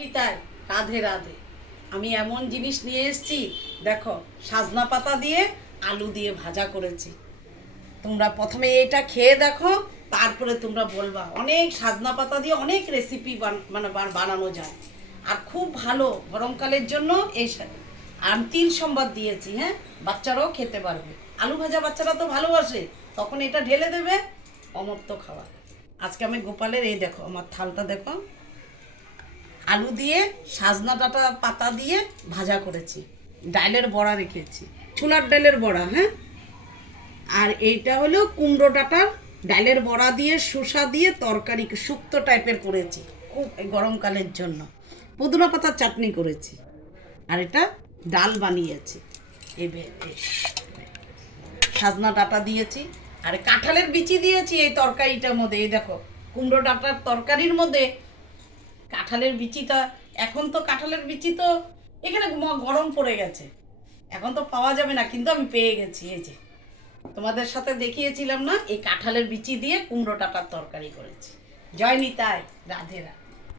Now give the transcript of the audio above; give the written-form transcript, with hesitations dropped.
নিতাই, রাধে রাধে। আমি এমন জিনিস নিয়ে এসেছি, দেখো, সাজনা পাতা দিয়ে আলু দিয়ে ভাজা করেছি। তোমরা প্রথমে এটা খেয়ে দেখো, তারপরে তোমরা বলবা। অনেক সাজনা পাতা দিয়ে অনেক রেসিপি বানানো যায়, আর খুব ভালো গরমকালের জন্য এই আর আমি তিল সম্বাদ দিয়েছি। হ্যাঁ, বাচ্চারাও খেতে পারবে। আলু ভাজা বাচ্চারা তো ভালোবাসে, তখন এটা ঢেলে দেবে, অমর্ত্য খাওয়া। আজকে আমি গোপালের, এই দেখো আমার থালটা দেখো, আলু দিয়ে সাজনা ডাঁটা পাতা দিয়ে ভাজা করেছি, ডালের বড়া রেখেছি, ছোলার ডালের বড়া। হ্যাঁ, আর এইটা হলো কুমড়ো ডাঁটার ডালের বড়া দিয়ে শসা দিয়ে তরকারি শুক্তো টাইপের করেছি, খুব গরমকালের জন্য। পুদিনা পাতার চাটনি করেছি, আর এটা ডাল বানিয়েছি। এই সাজনা ডাঁটা দিয়েছি, আর কাঁঠালের বিচি দিয়েছি এই তরকারিটার মধ্যে। এই দেখো, কুমড়ো ডাঁটার তরকারির মধ্যে কাঁঠালের বিচিটা, এখন তো কাঁঠালের বিচি তো এখানে গরম পড়ে গেছে, এখন তো পাওয়া যাবে না, কিন্তু আমি পেয়ে গেছি। এই যে তোমাদের সাথে দেখিয়েছিলাম না, এই কাঁঠালের বিচি দিয়ে কুমড়ো ডাঁটার তরকারি করেছি। জয় নিতাই, রাধে রাধে।